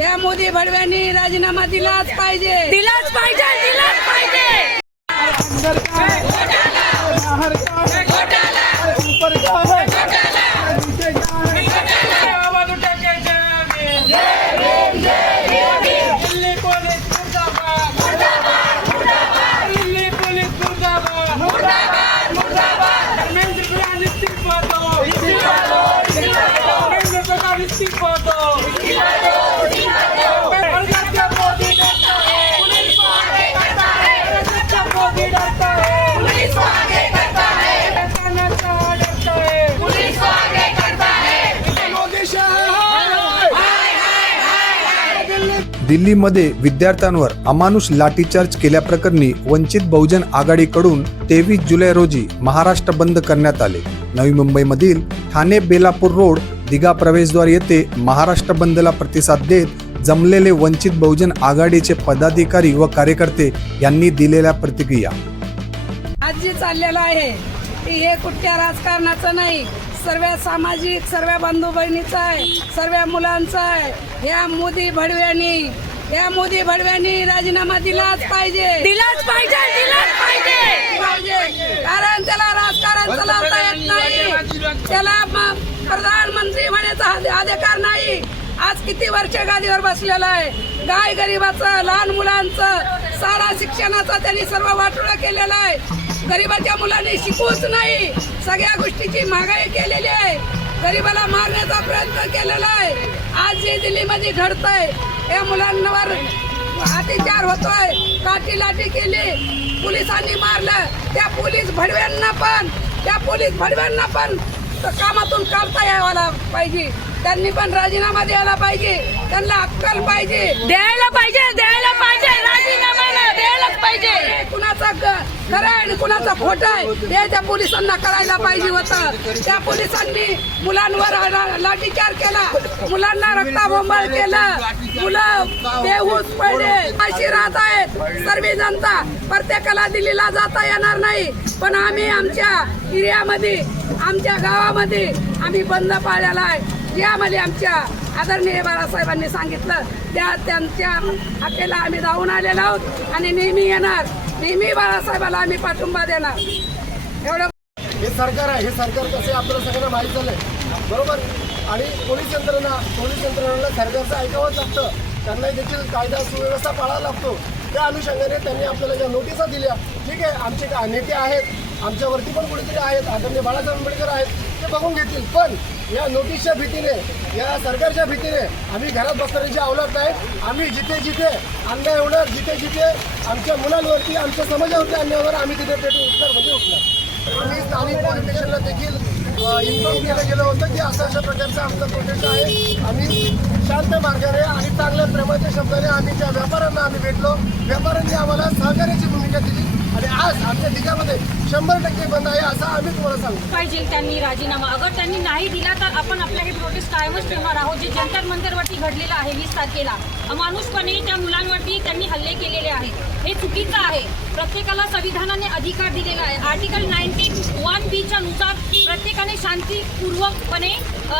या मोदी भडव्यांनी राजीनामा दिलाच पाहिजे, दिलाच पाहिजे, दिलाच पाहिजे। दिल्लीमध्ये विद्यार्थ्यांवर अमानुष लाठीचार्ज केल्याप्रकरणी वंचित बहुजन आघाडीकडून 23 जुलै रोजी महाराष्ट्र बंद करण्यात आले। नवी मुंबईमधील ठाणे बेलापूर रोड दिघा प्रवेशद्वार येथे महाराष्ट्र बंदला प्रतिसाद देत जमलेले वंचित बहुजन आघाडीचे पदाधिकारी व कार्यकर्ते यांनी दिलेल्या प्रतिक्रिया। आज जे चाललेलं आहे की हे कुठल्या राजकारणाचं नाही, सर्व सामाजिक, सर्व बंधू बहिणीचं आहे, सर्व मुलांचं आहे। या मोदी भडव्यांनी राजीनामा दिलाच पाहिजे, दिलाच पाहिजे, दिलाच पाहिजे। कारण त्याला राजकारण चालवता येत नाही, त्याला प्रधानमंत्री होण्याचा अधिकार नाही। आज किती वर्ष गादीवर बसलेला आहे, गाय गरिबाचं, लहान मुलांचं, शाळा शिक्षणाचं त्यांनी सर्व वाटोळं केलेलं आहे। गरीबाच्या मुलांनी शिकूच नाही, सगळ्या गोष्टीची महागाई केलेली आहे, गरीबाला मारण्याचा प्रयत्न केलेला आहे। आज जे दिल्लीमध्ये घडतंय, या मुलांवर अत्याचार होतोय, काठी लाठी केली, पोलिसांनी मारलं, त्या पोलीस भडव्यांना पण कामातून काढता यायला पाहिजे, त्यांनी पण राजीनामा द्यायला पाहिजे, त्यांना अक्कल पाहिजे, द्यायला पाहिजे, राजीनामा द्यायलाच पाहिजे। कुणाचा खरं आहे आणि कुणाचा खोटं आहे हे त्या पोलिसांना कळायला पाहिजे होतं। त्या पोलिसांनी मुलांवर लाठीचार केला, मुलांना रक्ताबंबाळ केलं, मुलं बेहोश पडले, अशी राहत आहेत सर्व जनता। प्रत्येकाला दिल्लीला जाता येणार नाही, पण आम्ही आमच्या एरियामध्ये, आमच्या गावामध्ये आम्ही बंद पाळलेला आहे। यामध्ये आमच्या आदरणीय बाळासाहेबांनी सांगितलं त्यांच्या हाकेला आम्ही जाऊन आलेलो आहोत आणि नेहमी येणार, नेहमी बाळासाहेबाला आम्ही पाठिंबा देणार। एवढं हे सरकार आहे, हे सरकार कसं आपल्याला सगळ्यांना माहीत झालंय, बरोबर। आणि पोलीस यंत्रणेला सरकारचं ऐकावंच लागतं, त्यांना देखील कायदा सुव्यवस्था पाळावा लागतो। त्या अनुषंगाने त्यांनी आपल्याला ज्या नोटिसा दिल्या, ठीक आहे, आमचे नेते आहेत, आमच्यावरती पण कुठेतरी आहेत, आदरणीय बाळासाहेब आंबेडकर आहेत, ते बघून घेतील। पण या नोटीसच्या भीतीने, या सरकारच्या भीतीने आम्ही घरात बसण्याची अवलट नाही। आम्ही जिथे अन्याय होणार, जिथे आमच्या मुलांवरती, आमच्या समाजावरती अन्यायावर आम्ही तिथे पेटून उठणार म्हणजे उठणार। आम्ही स्थानिक पोलीस स्टेशनला देखील इन्फॉर्म केलं गेलं होतं की अशा प्रकारचं आमचा प्रोटेस्ट आहे। आम्ही शांत मार्गाने आणि चांगल्या प्रेमाच्या शब्दाने आम्ही त्या व्यापाऱ्यांना आम्ही भेटलो, व्यापाऱ्यांनी आम्हाला सहकार्याची भूमिका दिली आणि आज आमच्या ठिकाणामध्ये 100% बंद आहे असं आम्ही तुम्हाला सांगतो। पाहिजे त्यांनी राजीनामा, अगर त्यांनी नाही दिला तर आपण आपल्या हे प्रोटेस्ट कायमच ठेवणार आहोत। जे जंतर मंतरवरती घडलेलं आहे 20 तारखेला, अमानुषपणे त्या मुलांवरती त्यांनी हल्ले केलेले आहेत, हे चुकीचं आहे। प्रत्येकाला संविधानाने अधिकार दिलेला आहे, आर्टिकल 91B च्या नुसार प्रत्येकाने शांतीपूर्वकपणे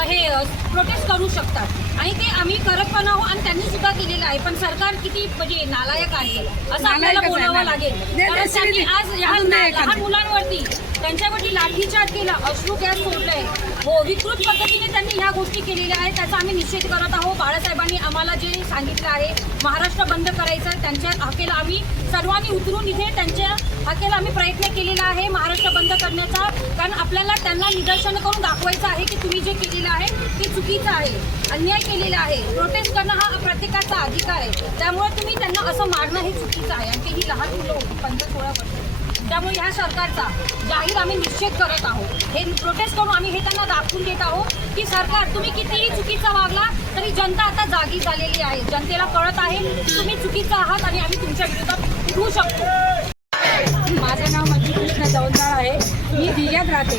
हे प्रोटेस्ट करू शकतात आणि ते आम्ही करत पण आहोत आणि त्यांनी सुद्धा केलेलं आहे। पण सरकार किती म्हणजे नालायक आहे असं आपल्याला बोलावं लागेल, कारण त्यांनी आज लहान मुलांवरती त्यांच्यावरती लाठीचार्ज केला, अश्रू गॅस सोडलंय, हो विकृत पद्धतीने त्यांनी ह्या गोष्टी केलेल्या आहेत, त्याचा आम्ही निषेध करत आहोत। बाळासाहेबांनी आम्हाला जे सांगितलं आहे महाराष्ट्र बंद करायचं, त्यांच्या हाकेला आम्ही सर्वांनी उतरून इथे त्यांच्या हाकेला आम्ही प्रयत्न केलेला आहे महाराष्ट्र बंद करण्याचा, कारण आपल्याला त्यांना निदर्शन करून दाखवायचं आहे की तुम्ही जे केलेलं आहे ते चुकीचं आहे, अन्याय केलेला आहे। प्रोटेस्ट करणं हा प्रत्येकाचा अधिकार आहे, त्यामुळे तुम्ही त्यांना असं मारणं हे चुकीचं आहे आणि तेही लहान मुलं होती 15-16 वर्ष। त्यामुळे ह्या सरकारचा जाहीर आम्ही निषेध करत आहोत। हे प्रोटेस्ट करून आम्ही हे त्यांना दाखवून देत आहोत की सरकार तुम्ही कितीही चुकीचा वागला तरी जनता आता जागी झालेली आहे, जनतेला कळत आहे तुम्ही चुकीचं आहात आणि आम्ही तुमच्या विरोधात उठू शकतो। माझं नाव मंजू कृष्ण जवळदार आहे, मी दिघ्यात राहते।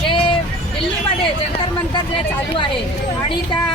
ते दिल्लीमध्ये जंतर मंतर जे चालू आहे आणि त्या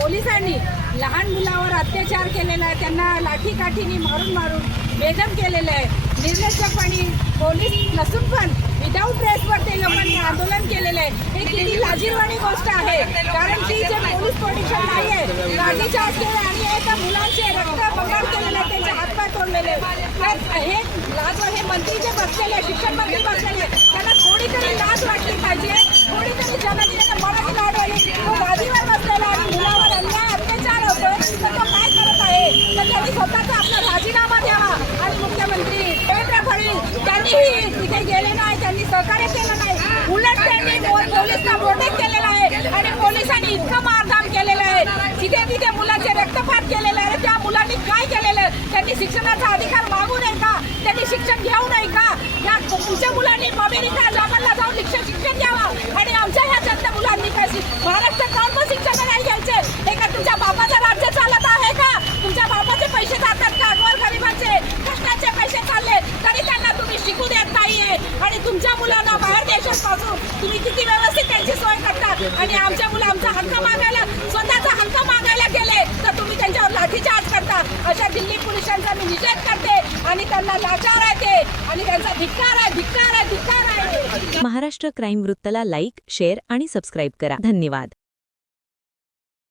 पोलिसांनी लहान मुलावर अत्याचार केलेला आहे, त्यांना लाठीकाठीने मारून बेदम केलेलं आहे। निर्लज्जपणे पोलीस नसून पण विदाऊट ड्रेसवर ते लोकांनी आंदोलन केलेलं आहे, हे किती लाजिरवाणी गोष्ट आहे। कारण ती जे पोलीस प्रोटेक्शन नाही आहे, लाठीचार्ज केला आणि त्या मुलांचे रक्त बंगाल केलेले आहे, त्यांचे हातपाय तोडलेले आहेत. तर हे लाज हे मंत्री जे बसलेले शिक्षण मंत्री बसलेले त्यांना थोडी तरी लाज वाटली पाहिजे, थोडी तरी जनतेने मराठी लाडवली. तो गादीवर बसलेला आणि मुलावर अन्याय अत्याचार होतोय तर तो काय करत आहे? तर त्यांनी स्वतःचा आपला राजीनामा द्यावा. आणि मुख्यमंत्री देवेंद्र फडणवीस त्यांनीही तिथे गेले नाही, त्यांनी सहकार्य केलं नाही, उलट त्यांनी पोलिसांना प्रोटेक्ट केलेलं आहे आणि पोलिसांनी इतकं मारहाण केलेलं आहे, तिथे तिथे मुलांचे रक्तपात केलेले आहे. त्या मुलांनी काय केलेलं? त्यांनी शिक्षणाचा अधिकार मागू नये का? त्यांनी शिक्षण घेऊ नये का? या तुमच्या मुलांनी अमेरिका जर्मनला जाऊन शिक्षण घ्यावं आणि आमच्या ह्या जनता मुलांनी कशी महाराष्ट्रात जाऊन पण शिक्षण नाही घ्यायचे? हे का तुमच्या बापाचं राज्य चालत आहे का? तुमच्या बापाचे पैसे जातात का? गोरगरिबांचे कष्टाचे पैसे चालले तरी त्यांना तुम्ही शिकू देत नाहीये. आणि तुमच्या मुलांना बाहेर देशापासून तुम्ही किती व्यवस्थित त्यांची सोय करता आणि आमच्या मुलं आमचा हक्क मागायला स्वतःचा हक्क मागायला गेले तर तुम्ही त्यांच्यावर लाठीचार्ज करता. अशा दिल्ली पोलिसांचा मी निषेध करते आणि त्यांना लाचार आहे ते आणि त्यांचा धिक्कार आहे, धिक्कार आहे, धिक्कार आहे. महाराष्ट्र क्राईम वृत्तला लाईक, शेअर आणि सबस्क्राईब करा. धन्यवाद.